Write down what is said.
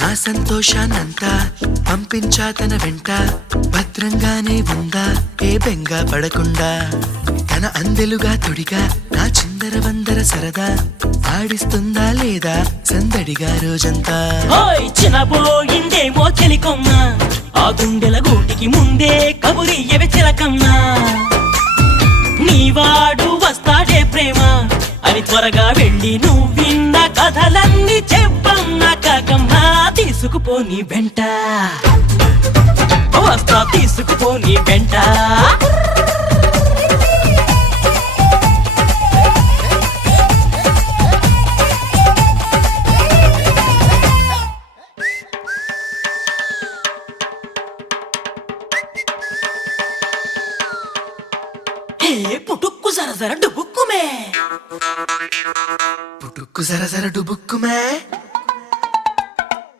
నా సంతోషాన్నంతా పంపించా తన వెంట, భద్రంగానే ఉందా ఏ బెంగ పడకుండా. తన అందెలుగా తొడిగా నా చిందర వందర సరదా, ఆడిస్తుందా లేదా సందడిగా రోజంతా. చిన్నబోయిందేమో చెలికొమ్మ, ఆ గుండెల గూటికి ముందే కబురియవే చిలకమ్మా. నీవాడు వస్తాడే ప్రేమ అని త్వరగా వెళ్ళి నువ్విన్న కథలన్నీ చెప్పమ్మా కాకమ్మా. తీసుకుపోని వెంట వస్తా, తీసుకుపోని వెంట. పుటుక్కు జర జర డుబుక్కుమే, పుటుక్కు జర జర డుబుక్కుమే.